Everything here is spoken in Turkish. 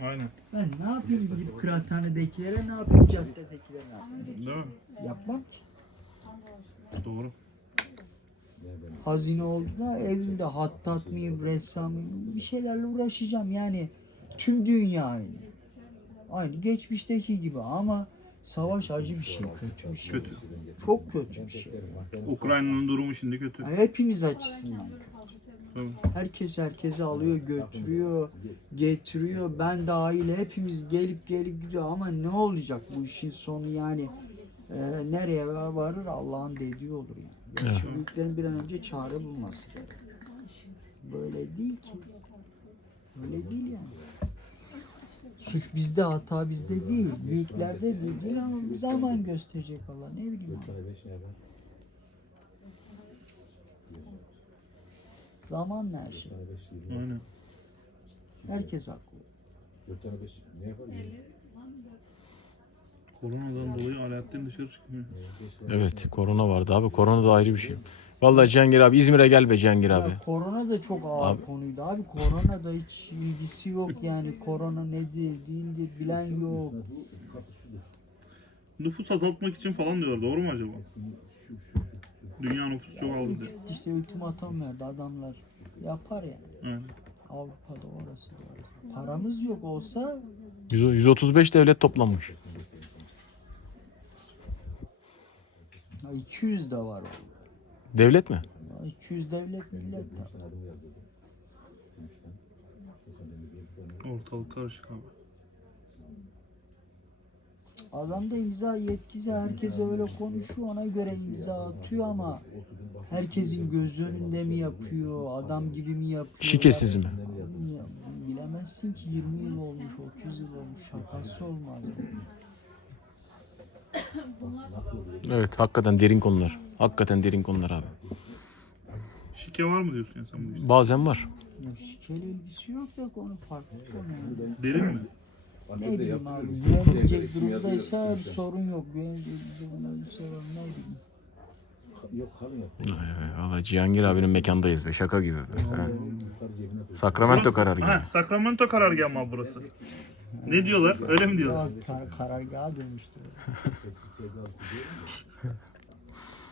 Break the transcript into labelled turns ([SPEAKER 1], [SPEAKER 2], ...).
[SPEAKER 1] Aynen.
[SPEAKER 2] Ben ne yapayım gidip kıraathanedekilere, ne yapayım caddedekilere, ne yapayım?
[SPEAKER 1] Değil mi?
[SPEAKER 2] Yapmam.
[SPEAKER 1] Doğru.
[SPEAKER 2] Hazine olduğunda evimde hattat mıyım, ressam mıyım, bir şeylerle uğraşacağım. Yani tüm dünya aynı. Aynı geçmişteki gibi ama savaş acı bir şey, kötü bir şey.
[SPEAKER 1] Kötü.
[SPEAKER 2] Çok kötü bir şey.
[SPEAKER 1] Ukrayna'nın durumu şimdi kötü.
[SPEAKER 2] Yani hepimiz açısından kötü.
[SPEAKER 1] Tabii.
[SPEAKER 2] Herkes herkese alıyor, götürüyor, getiriyor. Ben dahil hepimiz gelip gidiyor ama ne olacak bu işin sonu yani? Nereye varır Allah'ın dediği olur yani. Yani şu büyüklerin bir an önce çare bulması gerek. Böyle değil ki. Böyle değil yani. Suç bizde, hata bizde değil. Büyüklerde değil ama zaman gösterecek Allah. Ne bileyim abi. Zamanla her şey.
[SPEAKER 1] Aynen.
[SPEAKER 2] Herkes haklı.
[SPEAKER 1] Koronadan dolayı Alaaddin dışarı çıkmıyor.
[SPEAKER 3] Evet, korona vardı abi. Korona da ayrı bir şey. Vallahi Cihangir abi, İzmir'e gel be Cihangir abi.
[SPEAKER 2] Ya korona da çok ağır konuydu abi. Korona da hiç ilgisi yok yani. Korona nedir, değildir bilen yok.
[SPEAKER 1] Nüfus azaltmak için falan diyorlar. Doğru mu acaba? Dünya nüfusu çok aldı diyor.
[SPEAKER 2] İşte ultimatom verdi adamlar. Yapar ya.
[SPEAKER 1] Aynen.
[SPEAKER 2] Avrupa'da orası var. Paramız yok olsa
[SPEAKER 3] 135 devlet toplanmış.
[SPEAKER 2] 200 de var.
[SPEAKER 3] Devlet mi?
[SPEAKER 2] 200 devlet millet de var.
[SPEAKER 1] Ortalık karışık abi.
[SPEAKER 2] Adam da imza yetkisi, herkese öyle konuşuyor, ona göre imza atıyor ama herkesin göz önünde mi yapıyor, adam gibi mi yapıyor?
[SPEAKER 3] Şikesiz mi?
[SPEAKER 2] Ya, bilemezsin ki 20 yıl olmuş, 30 yıl olmuş, şakası olmaz.
[SPEAKER 3] Evet, hakikaten derin konular. Hakikaten derin konular abi.
[SPEAKER 1] Şike var mı diyorsun ya sen bu işte?
[SPEAKER 3] Bazen var.
[SPEAKER 2] Ya, şikeyle ilgisi yok da konu farklı konu. Yani.
[SPEAKER 1] Derin mi?
[SPEAKER 2] Ne bileyim abi, güvenecek durumdaysa bir sorun yok, güvenecek durumdaysa ne bileyim.
[SPEAKER 3] Valla Cihangir abinin mekandayız be, şaka gibi be. Ha. Sacramento karargahı.
[SPEAKER 1] Ha, Sacramento karargahı mı abi burası? Ne diyorlar? Öyle mi diyorlar?
[SPEAKER 2] Karargaha dönmüştü.